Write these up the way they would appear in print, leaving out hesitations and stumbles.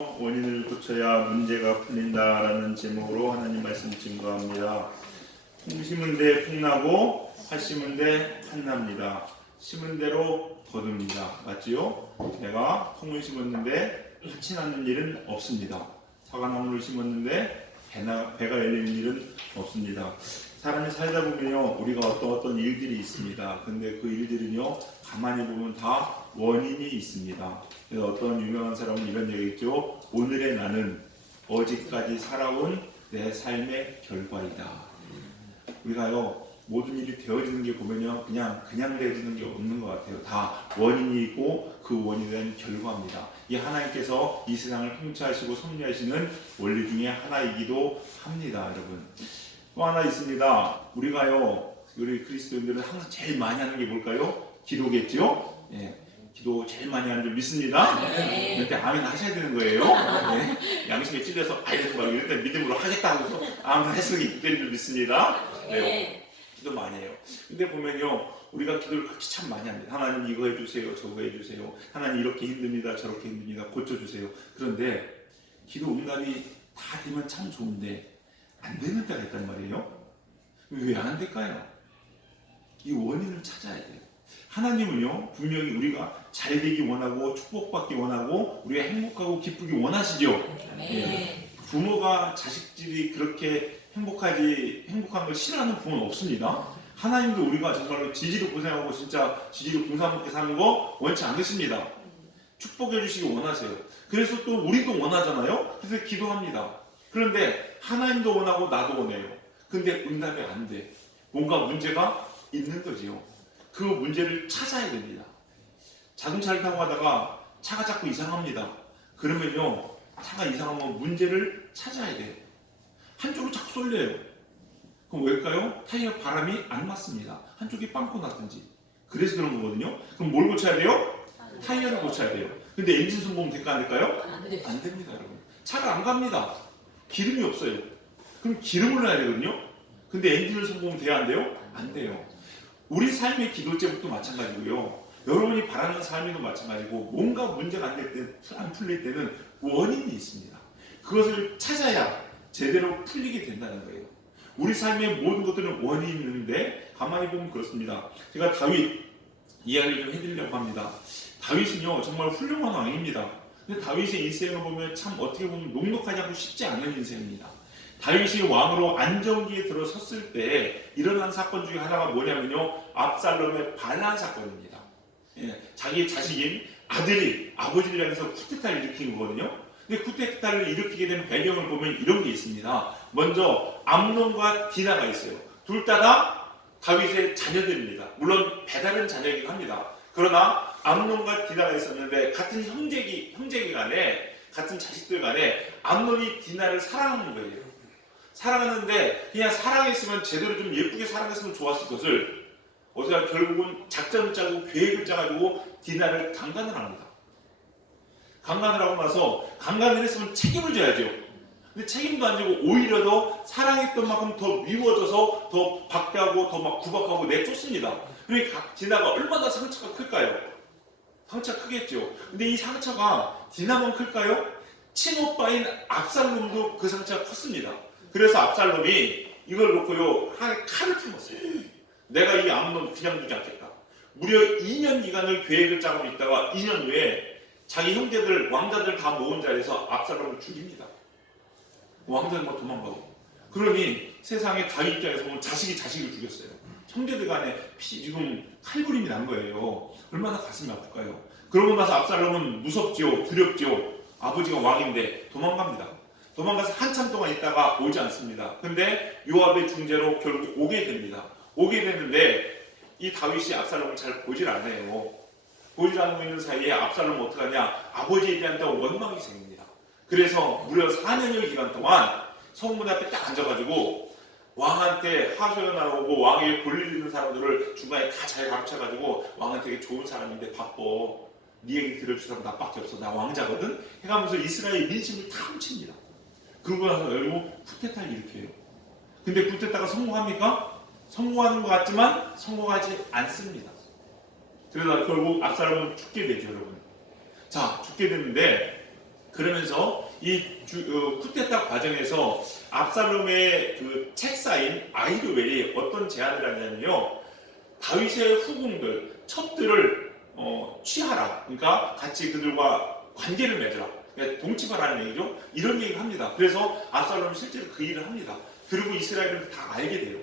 원인을 고쳐야 문제가 풀린다라는 제목으로 하나님 말씀 증거합니다. 콩 심은 데 풍나고 팥 심은 데 팥납니다. 심은 대로 거둡니다. 맞지요? 내가 콩을 심었는데 팥이 나는 일은 없습니다. 사과나무를 심었는데 배가 열리는 일은 없습니다. 사람이 살다 보면요, 우리가 어떤 일들이 있습니다. 근데 그 일들은요, 가만히 보면 다 원인이 있습니다. 그래서 어떤 유명한 사람은 이런 얘기했죠. 오늘의 나는 어제까지 살아온 내 삶의 결과이다. 우리가요, 모든 일이 되어지는 게 보면요, 그냥 되어지는 게 없는 것 같아요. 다 원인이 있고 그 원인은 결과입니다. 이 하나님께서 이 세상을 통치하시고 섭리하시는 원리 중에 하나이기도 합니다, 여러분. 또 하나 있습니다. 우리 그리스도인들은 항상 제일 많이 하는 게 뭘까요? 기도겠죠? 예, 기도 제일 많이 하는 줄 믿습니다. 이럴 때 아멘 하셔야 되는 거예요. 예, 양심에 찔려서 이러지 말고 이럴 때 믿음으로 하겠다 하고서 아멘 했으니 되는 줄 믿습니다. 네, 기도 많이 해요. 근데 보면요, 우리가 기도를 그렇게 참 많이 합니다. 하나님 이거 해주세요, 저거 해주세요. 하나님 이렇게 힘듭니다, 저렇게 힘듭니다. 고쳐주세요. 그런데 기도 응답이 다 되면 참 좋은데 안 되는 때가 있단 말이에요. 왜 안 될까요? 이 원인을 찾아야 돼요. 하나님은요, 분명히 우리가 잘 되기 원하고 축복받기 원하고 우리가 행복하고 기쁘기 원하시죠. 예. 부모가 자식들이 그렇게 행복한 걸 싫어하는 부모는 없습니다. 하나님도 우리가 정말로 지지로 고생하고 진짜 지지로 공사먹게 사는 거 원치 않으십니다. 축복해 주시기 원하세요. 그래서 또 우리도 원하잖아요. 그래서 기도합니다. 그런데 하나님도 원하고 나도 원해요. 근데 응답이 안 돼. 뭔가 문제가 있는 거지요. 그 문제를 찾아야 됩니다. 자동차를 타고 가다가 차가 자꾸 이상합니다. 그러면요, 차가 이상하면 문제를 찾아야 돼요. 한쪽으로 자꾸 쏠려요. 그럼 왜일까요? 타이어 바람이 안 맞습니다. 한쪽이 빵꾸 났든지. 그래서 그런 거거든요. 그럼 뭘 고쳐야 돼요? 타이어를 고쳐야 돼요. 근데 엔진 성공 될까 안 될까요? 안 됩니다, 여러분. 차가 안 갑니다. 기름이 없어요. 그럼 기름을 넣어야 되거든요. 근데 엔진을 성공돼야 안 돼요? 안 돼요. 우리 삶의 기도제목도 마찬가지고요. 여러분이 바라는 삶에도 마찬가지고 뭔가 문제가 안 풀릴 때는 원인이 있습니다. 그것을 찾아야 제대로 풀리게 된다는 거예요. 우리 삶의 모든 것들은 원인이 있는데 가만히 보면 그렇습니다. 제가 다윗 이야기를 좀 해드리려고 합니다. 다윗은요, 정말 훌륭한 왕입니다. 근데 다윗의 인생을 보면 참 어떻게 보면 녹록하지 않고 쉽지 않은 인생입니다. 다윗이 왕으로 안정기에 들어섰을 때 일어난 사건 중에 하나가 뭐냐면요, 압살롬의 반란 사건입니다. 예, 자기 자식인 아들이 아버지를 향해서 쿠데타를 일으킨 거거든요. 근데 쿠데타를 일으키게 된 배경을 보면 이런 게 있습니다. 먼저 암논과 디나가 있어요. 둘 다 다윗의 자녀들입니다. 물론 배다른 자녀이긴 합니다. 그러나 암논과 디나가 있었는데 같은 형제기 간에, 같은 자식들 간에 암논이 디나를 사랑하는 거예요. 사랑하는데 그냥 사랑했으면 제대로 좀 예쁘게 사랑했으면 좋았을 것을 어디가 결국은 작전을 짜고 계획을 짜가지고 디나를 강간을 합니다. 강간을 하고 나서 강간을 했으면 책임을 져야죠. 근데 책임도 안 지고 오히려 더 사랑했던 만큼 더 미워져서 더 박대하고 더 막 구박하고 내쫓습니다. 그러니까 디나가 얼마나 상처가 클까요? 상처가 크겠죠. 근데 이 상처가 디나만 클까요? 친오빠인 압살롬도 그 상처가 컸습니다. 그래서 압살롬이 이걸 놓고요, 칼을 품었어요. 내가 이 암논 그냥 두지 않겠다. 무려 2년 기간을 계획을 짜고 있다가 2년 후에 자기 형제들, 왕자들 다 모은 자리에서 압살롬을 죽입니다. 왕자는 막 도망가고. 그러니 세상에 다윗 입장에서 보면 자식이 자식을 죽였어요. 형제들 간에 지금 칼부림이 난 거예요. 얼마나 가슴이 아플까요? 그러고 나서 압살롬은 무섭죠, 두렵죠. 아버지가 왕인데 도망갑니다. 도망가서 한참 동안 있다가 오지 않습니다. 근데 요압의 중재로 결국 오게 됩니다. 오게 되는데 이 다윗이 압살롬을 잘 보질 않아요. 보질 않고 있는 사이에 압살롬은 어떻게 하냐, 아버지에 대한 또 원망이 생깁니다. 그래서 무려 4년여 기간 동안 성문 앞에 딱 앉아가지고 왕한테 하소연 나오고 왕의 볼일 있는 사람들을 중간에 다 잘 가르쳐가지고 왕한테 되게 좋은 사람인데 바빠, 네 얘기 들어줄 사람 나밖에 없어, 나 왕자거든 해가면서 이스라엘 민심을 다 훔칩니다. 그러고 나서 결국 쿠데타를 일으켜요. 근데 쿠데타가 성공합니까? 성공하는 것 같지만 성공하지 않습니다. 그러다 결국 압살롬은 죽게 되죠, 여러분. 자, 죽게 됐는데 그러면서 이 쿠데타 과정에서 압살롬의 그 책사인 아히도벨이 어떤 제안을 하냐면요, 다윗의 후궁들, 첩들을 취하라. 그러니까 같이 그들과 관계를 맺으라. 그러니까 동침하라는 얘기죠. 이런 얘기를 합니다. 그래서 압살롬은 실제로 그 일을 합니다. 그리고 이스라엘은 다 알게 돼요.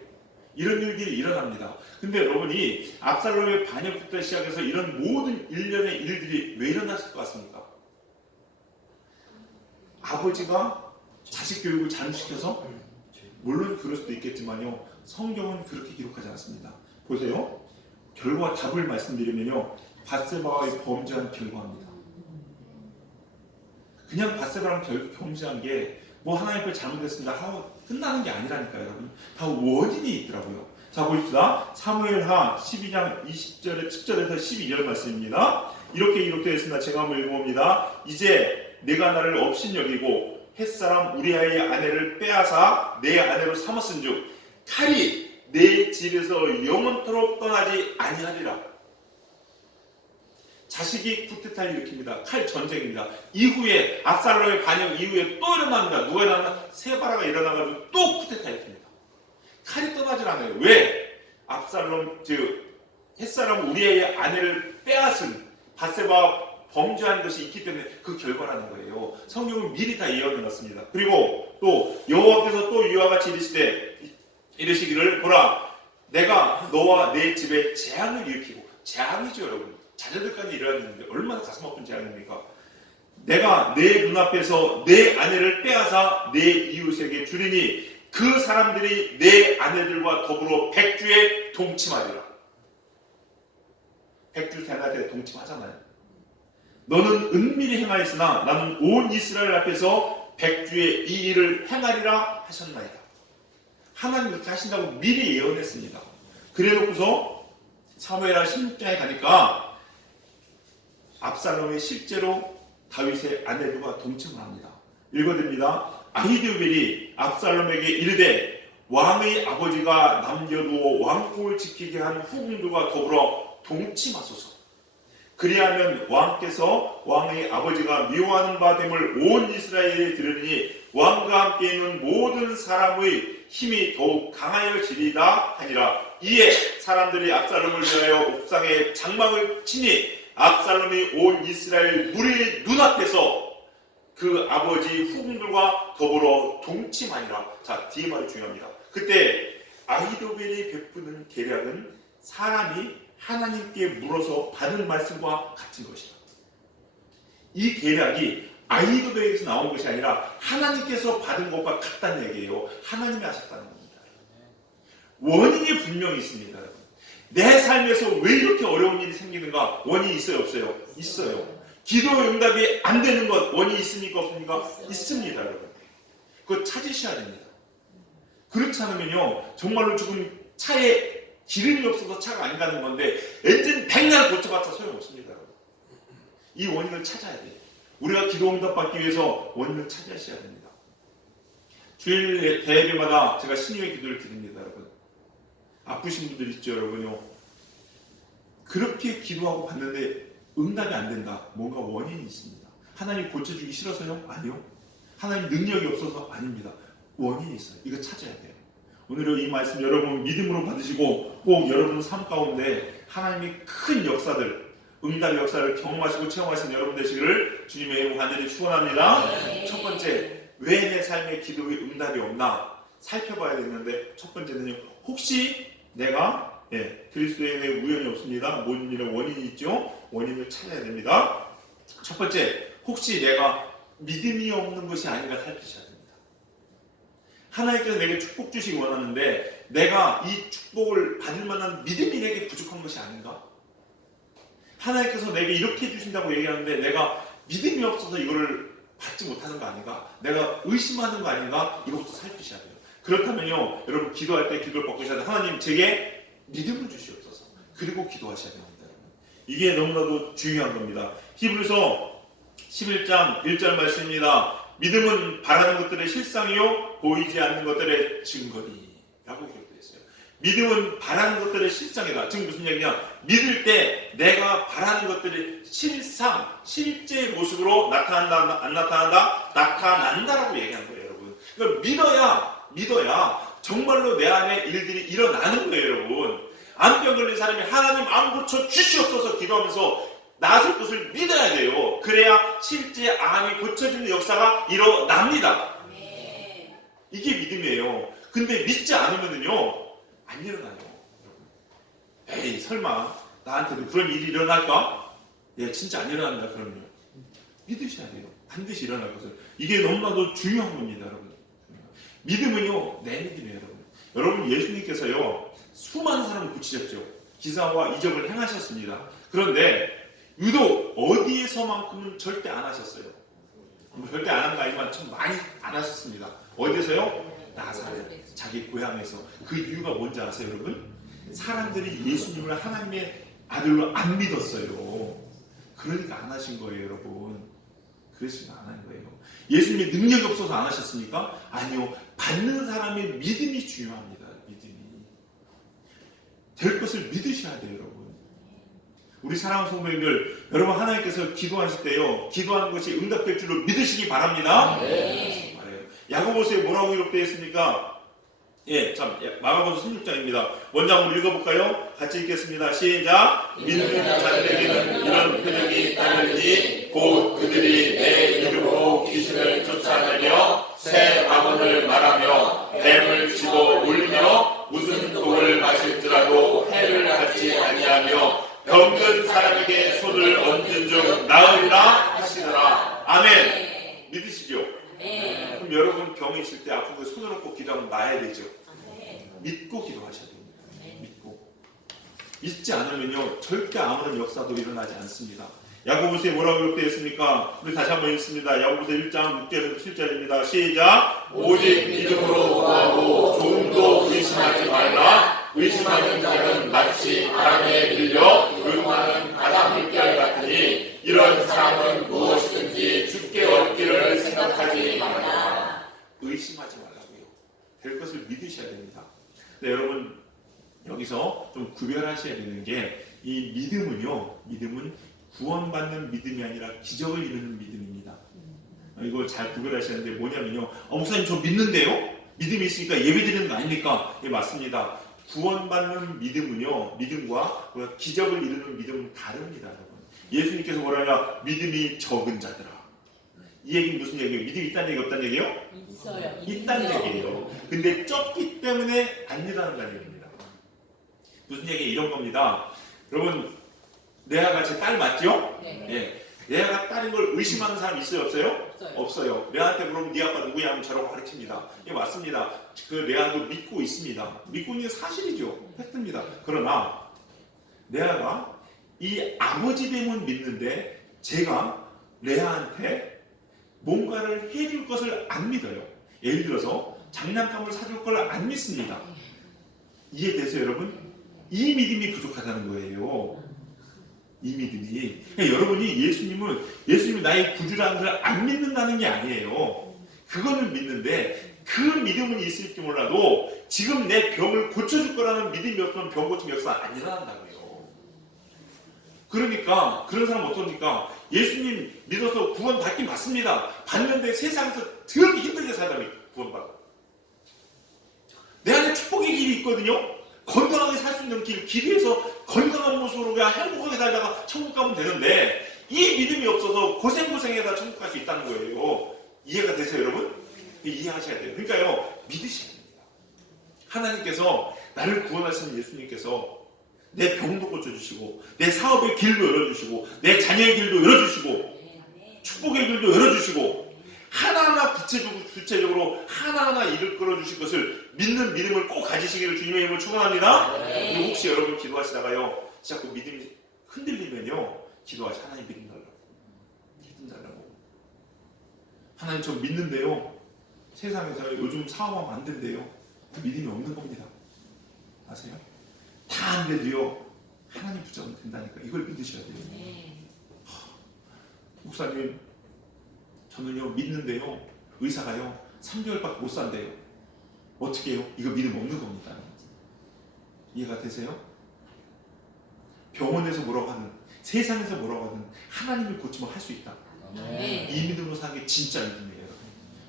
이런 일들이 일어납니다. 근데 여러분이 압살롬의 반역부터 시작해서 이런 모든 일련의 일들이 왜 일어났을 것 같습니까? 아버지가 자식 교육을 잘못시켜서? 물론 그럴 수도 있겠지만요, 성경은 그렇게 기록하지 않습니다. 보세요. 결과 답을 말씀드리면요, 밧세바와의 범죄한 결과입니다. 그냥 밧세바랑 범죄한 게 뭐 하나님 걸 잘못했습니다 하고 끝나는 게 아니라니까요, 여러분. 다 원인이 있더라고요. 자, 보십시다. 사무엘하 12장 10절에서 12절 말씀입니다. 이렇게 되어 있습니다. 제가 한번 읽어봅니다. 이제 내가 나를 업신여기고 햇사람 우리아의 아내를 빼앗아 내 아내로 삼았은즉 칼이 내 집에서 영원토록 떠나지 아니하리라. 자식이 쿠데타를 일으킵니다. 칼 전쟁입니다. 이후에 압살롬의 반역 이후에 또 일어납니다. 누가 일어나나? 세바라가 일어나가지고 또 쿠데타 일으킵니다. 칼이 떠나질 않아요. 왜? 압살롬 햇사람 우리아의 아내를 빼앗은 밧세바와 범죄한 것이 있기 때문에 그 결과라는 거예요. 성경은 미리 다 예언해 놨습니다. 그리고 또 여호와께서 또 이와 같이 이르시기를 보라, 내가 너와 내 집에 재앙을 일으키고, 재앙이죠 여러분. 자녀들까지 일어났는데 얼마나 가슴 아픈 재앙입니까? 내가 내 눈앞에서 내 아내를 빼앗아 내 이웃에게 주리니 그 사람들이 내 아내들과 더불어 백주에 동침하리라. 백주 대낮에 동침하잖아요. 너는 은밀히 행하였으나 나는 온 이스라엘 앞에서 백주에 이 일을 행하리라 하셨나이다. 하나님 그렇게 하신다고 미리 예언했습니다. 그래놓고서 사무엘하 16장에 가니까 압살롬이 실제로 다윗의 아내들과 동침을 합니다. 읽어드립니다. 아히도벨이 압살롬에게 이르되 왕의 아버지가 남겨두어 왕궁을 지키게 한 후궁들과 더불어 동침하소서. 그리하면 왕께서 왕의 아버지가 미워하는 바 됨을 온 이스라엘에 들으니 왕과 함께 있는 모든 사람의 힘이 더욱 강하여지리다 하니라. 이에 사람들이 압살롬을 위하여 옥상에 장막을 치니 압살롬이 온 이스라엘 무리의 눈앞에서 그 아버지 후궁들과 더불어 동침하니라. 자, 뒤에 말이 중요합니다. 그때 아히도벨이 베푸는 계략은 사람이 하나님께 물어서 받은 말씀과 같은 것이다. 이 계략이 아히도벨에서 나온 것이 아니라 하나님께서 받은 것과 같다는 얘기예요. 하나님이 하셨다는 겁니다. 원인이 분명히 있습니다. 내 삶에서 왜 이렇게 어려운 일이 생기는가? 원인이 있어요, 없어요? 있어요. 기도 응답이 안 되는 것 원인이 있습니까, 없습니까? 있습니다, 여러분. 그거 찾으셔야 됩니다. 그렇지 않으면요, 정말로 지금 차에 기름이 없어서 차가 안 가는 건데 엔진 100년 고쳐봤자 소용없습니다, 여러분. 이 원인을 찾아야 돼요. 우리가 기도 응답 받기 위해서 원인을 찾으셔야 됩니다. 주일 대예배마다 제가 신유의 기도를 드립니다, 여러분. 아프신 분들 있죠, 여러분요. 그렇게 기도하고 봤는데 응답이 안 된다. 뭔가 원인이 있습니다. 하나님 고쳐주기 싫어서요? 아니요. 하나님 능력이 없어서? 아닙니다. 원인이 있어요. 이거 찾아야 돼요. 오늘은 이 말씀 여러분 믿음으로 받으시고 꼭 여러분 삶 가운데 하나님이 큰 역사들, 응답의 역사를 경험하시고 체험하시는 여러분 되시기를 주님의 이름으로 간절히 축원합니다. 네. 첫 번째, 왜 내 삶에 기도의 응답이 없나 살펴봐야 되는데, 첫 번째는요, 혹시 내가 그리스도인의 우연이 없습니다. 모든 일은 원인이 있죠. 원인을 찾아야 됩니다. 첫 번째, 혹시 내가 믿음이 없는 것이 아닌가 살피셔야 됩니다. 하나님께서 내게 축복 주시기 원하는데 내가 이 축복을 받을 만한 믿음이 내게 부족한 것이 아닌가? 하나님께서 내게 이렇게 해주신다고 얘기하는데 내가 믿음이 없어서 이거를 받지 못하는 거 아닌가? 내가 의심하는 거 아닌가? 이것부터 살피셔야 돼요. 그렇다면요, 여러분 기도할 때 기도를 바꾸셔야 돼요. 하나님 제게 믿음을 주시옵소서. 그리고 기도하셔야 됩니다. 이게 너무나도 중요한 겁니다. 히브리서 11장 1절 말씀입니다. 믿음은 바라는 것들의 실상이요 보이지 않는 것들의 증거니 라고 기록되어 있어요. 믿음은 바라는 것들의 실상이다. 지금 무슨 얘기냐? 믿을 때 내가 바라는 것들이 실제 모습으로 나타난다, 안 나타난다? 나타난다라고 얘기하는 거예요, 여러분. 그러니까 믿어야 정말로 내 안에 일들이 일어나는 거예요, 여러분. 암병 걸린 사람이 하나님 암 고쳐 주시옵소서 기도하면서 나설 것을 믿어야 돼요. 그래야 실제 암이 고쳐지는 역사가 일어납니다. 이게 믿음이에요. 근데 믿지 않으면요 안 일어나요. 에이 설마 나한테도 그런 일이 일어날까? 예, 진짜 안 일어난다 그러면 믿으셔야 돼요. 반드시 일어날 것을. 이게 너무나도 중요한 겁니다, 여러분. 믿음은요 내 믿음이에요, 여러분. 여러분 예수님께서요 수많은 사람을 고치셨죠. 기사와 이적을 행하셨습니다. 그런데 유독 어디에서만큼은 절대 안 하셨어요. 절대 안 한 거 아니지만 참 많이 안 하셨습니다. 어디서요? 나사렛, 자기 고향에서. 그 이유가 뭔지 아세요, 여러분? 사람들이 예수님을 하나님의 아들로 안 믿었어요. 그러니까 안 하신 거예요, 여러분. 그러시면 안 한 거예요. 예수님의 능력이 없어서 안 하셨습니까? 아니요. 받는 사람의 믿음이 중요합니다. 믿음이. 될 것을 믿으셔야 돼요, 여러분. 우리 사랑하는 성도님들, 여러분 하나님께서 기도하실 때요, 기도하는 것이 응답될 줄로 믿으시기 바랍니다. 네. 야고보서에 뭐라고 기록되어 있습니까? 예, 참 마가복음 16장입니다. 먼저 한번 읽어볼까요? 같이 읽겠습니다. 시작. 믿는 자들에게는 이런 표적이 따르니 곧 그들이 내 이름으로 귀신을 쫓아내며 새 방언을 말하며 뱀을 치고 울며 무슨 독을 마실지라도 해를 받지 아니하며 병든 사람에게 손을 얹은 즉 나으리라 하시더라. 아멘. 믿으시죠? 그럼 여러분 병이 있을 때 아픈 거 손을 얹고 기도하면 나아야 되죠. 믿고 기도하셔야 됩니다. 믿고. 믿지 않으면요 절대 아무런 역사도 일어나지 않습니다. 야고보서에 뭐라고 기록되어 있습니까? 우리 다시 한번 읽습니다. 야고보서 1장 6절에서 7절입니다. 시작. 오직 믿음으로 구하고 조금도 의심하지 말라. 의심하는 자는 마치 바람에 밀려 요동하는 바다 물결 같으니 이런 사람은 무엇이든지 죽게 얻기를 생각하지 말라. 의심하지 말라고요. 될 것을 믿으셔야 됩니다. 네, 여러분 여기서 좀 구별하셔야 되는 게 이 믿음은 구원받는 믿음이 아니라 기적을 이루는 믿음입니다. 이걸 잘 구별하셔야 되는데 뭐냐면요. 목사님 저 믿는데요? 믿음이 있으니까 예배드리는 거 아닙니까? 예, 맞습니다. 구원받는 믿음은요, 믿음과 기적을 이루는 믿음은 다릅니다, 여러분. 예수님께서 뭐라냐? 믿음이 적은 자들아. 이 얘기는 무슨 얘기예요? 믿음이 있다는 얘기 없다는 얘기예요? 있어요. 있다는 얘기예요. 근데 적기 때문에 안 일어난다는 얘기입니다. 무슨 얘기? 이런 겁니다. 여러분, 레아가 제 딸 맞죠? 네. 예. 레아가 딸인 걸 의심하는 사람 있어요? 없어요? 없어요. 레아한테 물어보면 네 아빠 누구야? 하면 저라고 가르칩니다. 예, 맞습니다. 그 레아도 믿고 있습니다. 믿고 있는 게 사실이죠. 팩트입니다. 그러나 레아가 이 아버지 됨은 믿는데 제가 레아한테 뭔가를 해줄 것을 안 믿어요. 예를 들어서 장난감을 사줄 걸 안 믿습니다. 이해되세요, 여러분? 이 믿음이 부족하다는 거예요. 이 믿음이. 그러니까 여러분이 예수님이 나의 구주라는 것을 안 믿는다는 게 아니에요. 그거는 믿는데 그 믿음은 있을지 몰라도 지금 내 병을 고쳐줄 거라는 믿음이 없으면 병 고침 역사 안 일어난다고요. 그러니까 그런 사람 어떻습니까? 예수님 믿어서 구원 받긴 받습니다. 받는데 세상에서 되게 힘들게 살다가 구원받아. 내 안에 축복의 길이 있거든요. 건강하게 살 수 있는 길에서 건강한 모습으로 그냥 행복하게 살다가 천국 가면 되는데 이 믿음이 없어서 고생해다 천국 갈 수 있다는 거예요. 이해가 되세요, 여러분? 이해하셔야 돼요. 그러니까요, 믿으셔야 됩니다. 하나님께서 나를 구원하시는 예수님께서 내 병도 고쳐주시고 내 사업의 길도 열어주시고 내 자녀의 길도 열어주시고 축복의 길도 열어주시고 하나하나 구체적으로 하나하나 일을 끌어주실 것을 믿는 믿음을 꼭 가지시기를 주님의 이름으로 축원합니다. 그리고 혹시 여러분 기도하시다가요 자꾸 믿음이 흔들리면요 기도하시 하나님 믿음 달라고. 믿음 달라고. 하나님 저 믿는데요 세상에서 요즘 사업하면 안 된대요. 믿음이 없는 겁니다. 아세요? 다 안 돼도요 하나님 붙잡으면 된다니까. 이걸 믿으셔야 돼요. 목사님 저는요 믿는데요 의사가요 3개월밖에 못 산대요. 어떻게 해요? 이거 믿음 없는 겁니다. 이해가 되세요? 병원에서 뭐라고 하든 세상에서 뭐라고 하든 하나님이 고치면 할 수 있다. 네. 이 믿음으로 사는 게 진짜 믿음이에요. 여러분.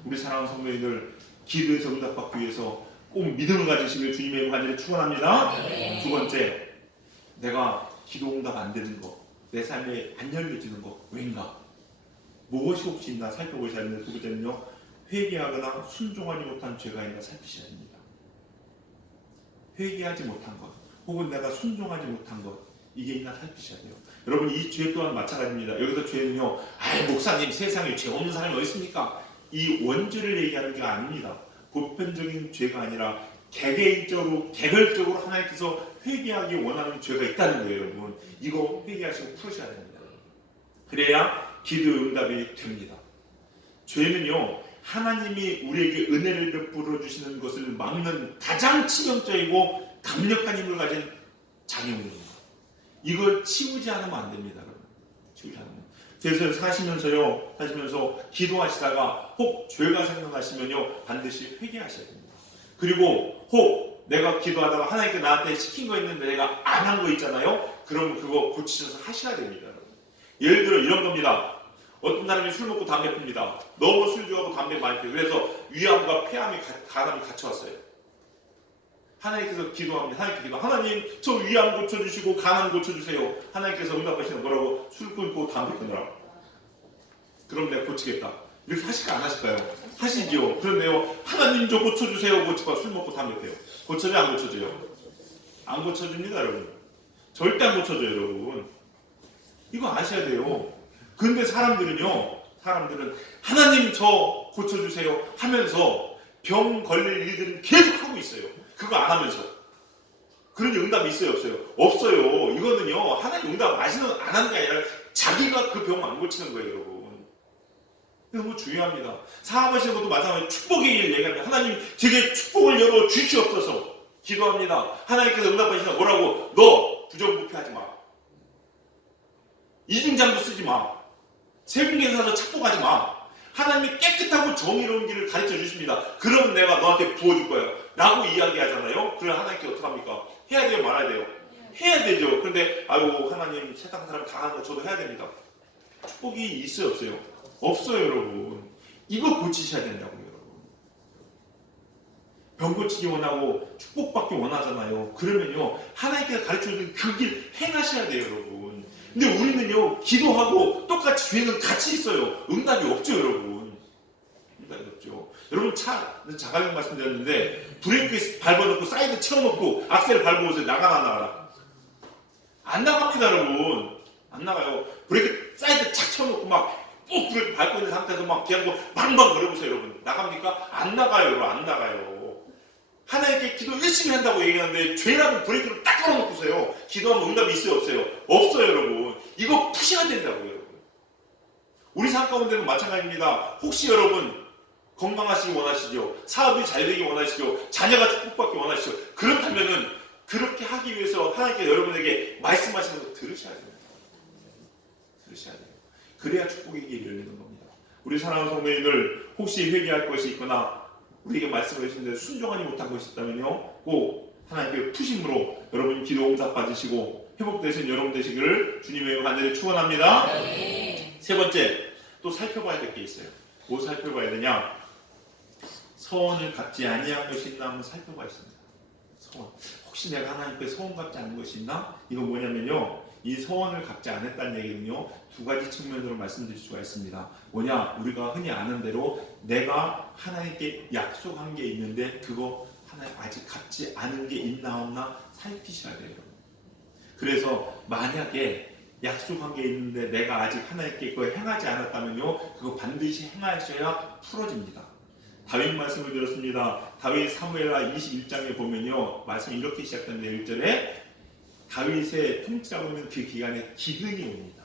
우리 사랑하는 성도님들 기도에서 응답받기 위해서 꼭 믿음을 가지시길 주님의 간절히 축원합니다. 네. 두 번째, 내가 기도 응답 안 되는 거, 내 삶에 안 열려지는 거 왜인가? 무엇이 혹시 있나 살펴보셔야 하는데, 두 번째는요, 회개하거나 순종하지 못한 죄가 있나 살피셔야 됩니다. 회개하지 못한 것, 혹은 내가 순종하지 못한 것, 이게 있나 살피셔야 돼요. 여러분, 이 죄 또한 마찬가지입니다. 여기서 죄는요, 아이 목사님 세상에 죄 없는 사람이 어디 있습니까? 이 원죄를 얘기하는 게 아닙니다. 보편적인 죄가 아니라 개개인적으로 개별적으로 하나님께서 회개하기 원하는 죄가 있다는 거예요. 여러분, 이거 회개하시고 풀으셔야 됩니다. 그래야 기도 응답이 됩니다. 죄는요, 하나님이 우리에게 은혜를 베풀어 주시는 것을 막는 가장 치명적이고 강력한 힘을 가진 장애물입니다. 이걸 치우지 않으면 안 됩니다. 여러분. 치우지 않으면. 그래서 사시면서 기도하시다가 혹 죄가 생각나시면요, 반드시 회개하셔야 됩니다. 그리고 혹 내가 기도하다가 하나님께 나한테 시킨 거 있는데 내가 안 한 거 있잖아요. 그럼 그거 고치셔서 하셔야 됩니다. 여러분. 예를 들어 이런 겁니다. 어떤 사람이 술 먹고 담배 핍니다. 너무 술 좋아하고 담배 많이 피워요. 그래서 위암과 폐암이 간암이 같이 왔어요. 하나님께서 기도합니다. 하나님 저 위암 고쳐주시고 간암 고쳐주세요. 하나님께서 응답하시는 뭐라고? 술 끊고 담배 끊으라. 그럼 내가 고치겠다. 이렇게 하실까 안 하실까요? 하시죠. 그런데요, 하나님 저 고쳐주세요. 고쳐봐. 술 먹고 담배 피워요. 고쳐져요? 안 고쳐져요? 안 고쳐집니다. 여러분. 절대 안 고쳐져요. 여러분. 이거 아셔야 돼요. 근데 사람들은 하나님 저 고쳐주세요 하면서 병 걸릴 일들은 계속 하고 있어요. 그거 안 하면서. 그러니 응답이 있어요? 없어요? 없어요. 이거는요, 하나님 응답 안 하는 게 아니라 자기가 그 병 안 고치는 거예요. 여러분. 너무 중요합니다. 사업하시는 것도 마찬가지로 축복의 일 얘기합니다. 하나님 제게 축복을 열어 주시옵소서 기도합니다. 하나님께서 응답하시나 뭐라고? 너 부정부패하지 마. 이중장부 쓰지 마. 세금계산서 착복하지 마. 하나님이 깨끗하고 정의로운 길을 가르쳐 주십니다. 그러면 내가 너한테 부어줄 거예요. 라고 이야기하잖아요. 그럼 하나님께 어떡합니까? 해야 돼요? 말아야 돼요? 해야 되죠. 그런데 아이고 하나님 세상한 사람 다 하는 거 저도 해야 됩니다. 축복이 있어요? 없어요? 없어요. 여러분. 이거 고치셔야 된다고요. 여러분. 병 고치기 원하고 축복받기 원하잖아요. 그러면요, 하나님께서 가르쳐준 그 길 행하셔야 돼요. 여러분. 근데 우리는요, 기도하고 똑같이 죄는 같이 있어요. 응답이 없죠. 여러분. 응답이 없죠. 여러분, 자가용 말씀드렸는데 브레이크 밟아놓고 사이드 채워놓고 악셀 밟아보세요. 나가라. 안 나갑니다. 여러분. 안 나가요. 브레이크 사이드 착 채워놓고 막 꼭 브레이크 밟고 있는 상태에서 막 그냥 방방 걸어보세요. 여러분. 나갑니까? 안 나가요. 여러분. 안 나가요. 하나님께 기도 열심히 한다고 얘기하는데 죄라고 브레이크를 딱 걸어놓고서요, 기도하면 응답이 있어요? 없어요? 없어요. 여러분. 이거 푸셔야 된다고요. 여러분. 우리 삶 가운데는 마찬가지입니다. 혹시 여러분 건강하시기 원하시죠? 사업이 잘 되기 원하시죠? 자녀가 축복받기 원하시죠? 그렇다면은 그렇게 하기 위해서 하나님께서 여러분에게 말씀하시는 거 들으셔야 됩니다. 들으셔야 돼요. 그래야 축복의 길이 열리는 겁니다. 우리 사랑하는 성도님들, 혹시 회개할 것이 있거나 우리에게 말씀해 주시는데 순종하지 못한 것이 있다면요, 꼭 하나님께 푸심으로 여러분 기도 응답 받으시고 회복되신 여러분 되시기를 주님의 간절히 축원합니다. 네. 세 번째, 또 살펴봐야 될 게 있어요. 뭐 살펴봐야 되냐? 서원을 갚지 아니한 것이 있나 한번 살펴봐야 됩니다. 서원. 혹시 내가 하나님께 서원 갚지 않은 것이 있나? 이건 뭐냐면요, 이 서원을 갚지 않았다는 얘기는요, 두 가지 측면으로 말씀드릴 수가 있습니다. 뭐냐? 우리가 흔히 아는 대로 내가 하나님께 약속한 게 있는데 그거 하나님 아직 갚지 않은 게 있나 없나 살피셔야 돼요. 그래서 만약에 약속한 게 있는데 내가 아직 하나님께 그걸 행하지 않았다면요, 그거 반드시 행하셔야 풀어집니다. 다윗 말씀을 들었습니다. 다윗 사무엘하 21장에 보면요, 말씀이 이렇게 시작됩니다. 1절에 다윗의 통치하고 있는 그 기간에 기근이 옵니다.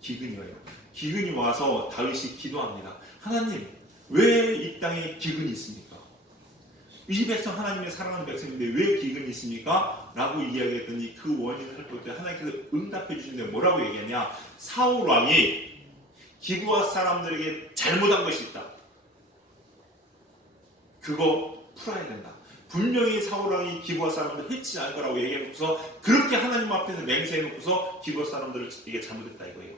기근이 와요. 기근이 와서 다윗이 기도합니다. 하나님, 왜 이 땅에 기근이 있습니까? 이 백성 하나님의 사랑하는 백성인데 왜 기근이 있습니까? 라고 이야기했더니 그 원인을 살펴볼 때 하나님께서 응답해 주시는데 뭐라고 얘기하냐? 사울 왕이 기브아 사람들에게 잘못한 것이 있다. 그거 풀어야 된다. 분명히 사울 왕이 기브아 사람들을 해치지 않을 거라고 얘기해놓고서 그렇게 하나님 앞에서 맹세해놓고서 기브아 사람들을 이게 잘못했다 이거예요.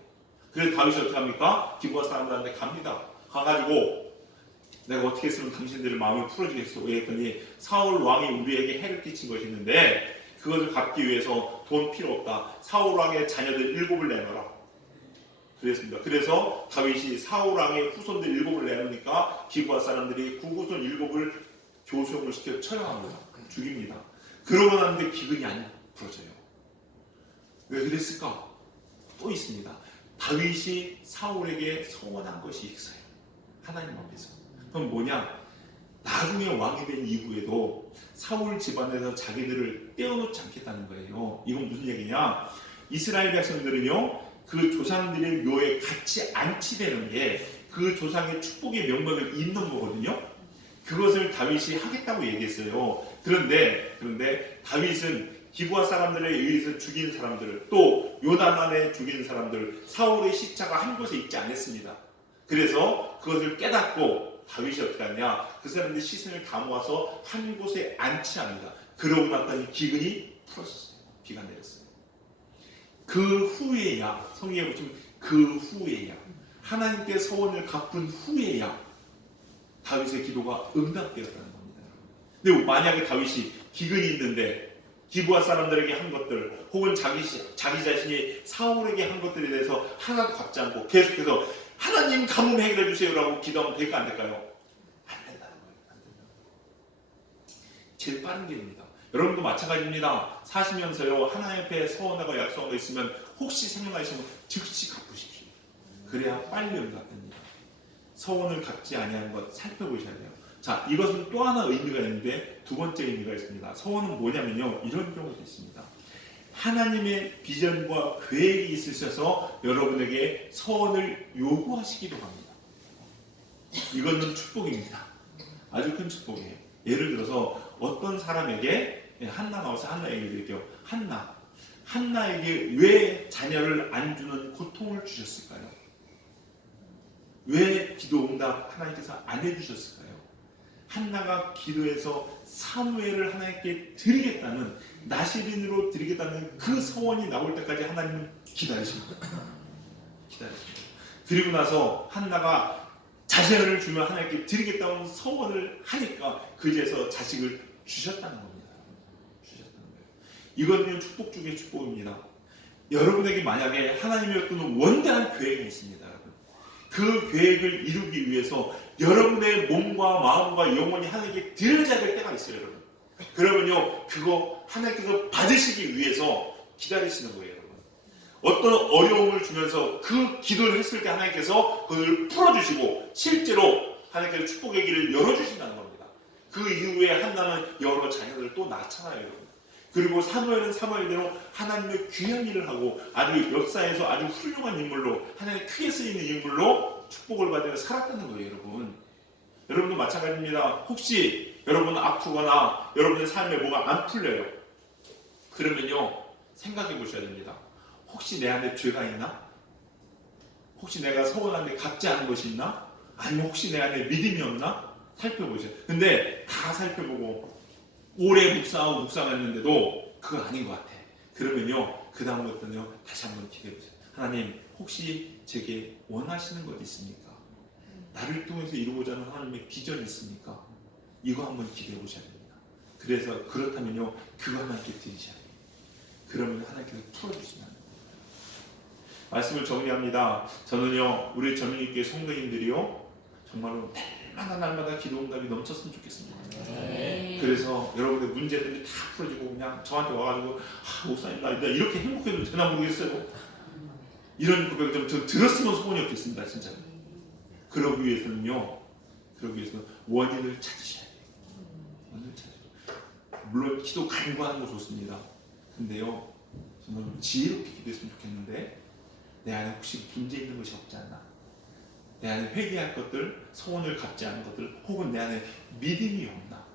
그래서 다윗이 어떻게 합니까? 기브아 사람들한테 갑니다. 가가지고 내가 어떻게 했으면 당신들의 마음을 풀어주겠어? 그랬더니 사울 왕이 우리에게 해를 끼친 것이 있는데 그것을 갚기 위해서 돈 필요 없다. 사울 왕의 자녀들 7을 내놔라. 그랬습니다. 그래서 다윗이 사울 왕의 후손들 7을 내놓으니까 기브아 사람들이 그 후손 7을 교수형을 시켜 처형합니다. 죽입니다. 그러고 나는데 기근이 안 풀어져요. 왜 그랬을까? 또 있습니다. 다윗이 사울에게 서원한 것이 있어요. 하나님 앞에서. 그럼 뭐냐? 나중에 왕이 된 이후에도 사울 집안에서 자기들을 떼어놓지 않겠다는 거예요. 이건 무슨 얘기냐? 이스라엘 백성들은요, 그 조상들의 묘에 같이 안치되는 게 그 조상의 축복의 명맥을 잇는 거거든요. 그것을 다윗이 하겠다고 얘기했어요. 그런데 다윗은 기브아 사람들에 의해서 죽인 사람들, 또 요단안에 죽인 사람들, 사울의 시체가 한 곳에 있지 않았습니다. 그래서 그것을 깨닫고 다윗이 어떻게 하냐? 그 사람들의 시선을 다 모아서 한 곳에 안치합니다. 그러고 났더니 기근이 풀어졌어요. 비가 내렸어요. 그 후에야, 성경에 보시면 그 후에야, 하나님께 서원을 갚은 후에야 다윗의 기도가 응답되었다는 겁니다. 근데 만약에 다윗이 기근이 있는데 기브아 사람들에게 한 것들, 혹은 자기 자신이 사울에게 한 것들에 대해서 하나도 갚지 않고 계속해서 하나님 가뭄 해결해 주세요라고 기도하면 될까 안 될까요? 안 된다는 거예요. 안 된다. 제일 빠른 길입니다. 여러분도 마찬가지입니다. 사시면서요, 하나님 앞에 서원하고 약속한 거 있으면 혹시 생각나시면 즉시 갚으십시오. 그래야 빨리 응답됩니다. 서원을 갚지 아니하는 것 살펴보셔야 돼요. 자, 이것은 또 하나 의미가 있는데 두 번째 의미가 있습니다. 서원은 뭐냐면요, 이런 경우도 있습니다. 하나님의 비전과 계획이 있으셔서 여러분에게 서원을 요구하시기도 합니다. 이것은 축복입니다. 아주 큰 축복이에요. 예를 들어서 어떤 사람에게, 한나 나와서 한나 얘기를 드릴게요. 한나에게 왜 자녀를 안 주는 고통을 주셨을까요? 왜 기도 응답 하나님께서 안 해주셨을까요? 한나가 기도해서 사무엘을 하나님께 드리겠다는, 나시린으로 드리겠다는 그 소원이 나올 때까지 하나님은 기다리십니다. 그리고 나서 한나가 자녀를 주면 하나님께 드리겠다는 소원을 하니까 그제서 자식을 주셨다는 겁니다. 이거는 축복 중에 축복입니다. 여러분에게 만약에 하나님의 어떤 원대한 계획이 있습니다. 여러분. 그 계획을 이루기 위해서 여러분의 몸과 마음과 영혼이 하나님께 드려져야 될 때가 있어요. 여러분. 그러면요, 그거 하나님께서 받으시기 위해서 기다리시는 거예요. 여러분. 어떤 어려움을 주면서 그 기도를 했을 때 하나님께서 그걸 풀어주시고 실제로 하나님께서 축복의 길을 열어주신다는 겁니다. 그 이후에 한나는 여러 자녀들을 또 낳잖아요. 여러분. 그리고 사무엘은 사무엘대로 하나님의 귀한 일을 하고 아주 역사에서 아주 훌륭한 인물로, 하나님의 크게 쓰이는 인물로 축복을 받으면서 살았다는 거예요. 여러분도 마찬가지입니다. 혹시 여러분 아프거나 여러분의 삶에 뭐가 안 풀려요. 그러면요, 생각해 보셔야 됩니다. 혹시 내 안에 죄가 있나? 혹시 내가 서운한데 갚지 않은 것이 있나? 아니면 혹시 내 안에 믿음이 없나? 살펴보세요. 근데 다 살펴보고 오래 묵상했는데도 그거 아닌 것 같아. 그러면요, 그 다음부터는요, 다시 한번 기대해보세요. 하나님, 혹시 제게 원하시는 것 있습니까? 나를 통해서 이루고자 하는 하나님의 비전이 있습니까? 이거 한번 기대해보셔야 됩니다. 그래서 그렇다면요, 그거 하나님께 드리셔야 돼요. 그러면 하나님께서 풀어주시면 합니다. 말씀을 정리합니다. 저는요, 우리 전민교회 성도님들이요, 정말로 날마다 기도 응답이 넘쳤으면 좋겠습니다. 네. 그래서 여러분의 문제들이 다 풀어지고 그냥 저한테 와가지고 목사님 나 이렇게 행복해도 되나 모르겠어요. 이런 고백을 좀 들었으면 소원이 없겠습니다. 진짜. 그러기 위해서는 원인을 찾으셔야 돼요. 원인을 찾으셔야. 물론 기도 간구하는 거 좋습니다. 근데요, 저는 지혜롭게 기도했으면 좋겠는데 내 안에 혹시 문제 있는 것이 없지 않나? 내 안에 회개할 것들, 소원을 갚지 않은 것들, 혹은 내 안에 믿음이 없나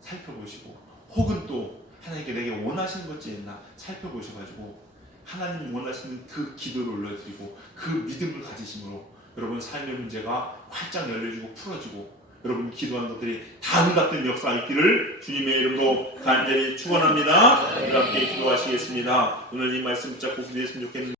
살펴보시고, 혹은 또 하나님께 내게 원하시는 것이 있나 살펴보셔가지고 하나님 원하시는 그 기도를 올려드리고 그 믿음을 가지심으로 여러분 삶의 문제가 활짝 열려지고 풀어지고 여러분 기도하는 것들이 다 응답된 역사 있기를 주님의 이름으로 간절히 축원합니다. 우리 함께 기도하시겠습니다. 오늘 이 말씀 붙잡고 기도했으면 좋겠는데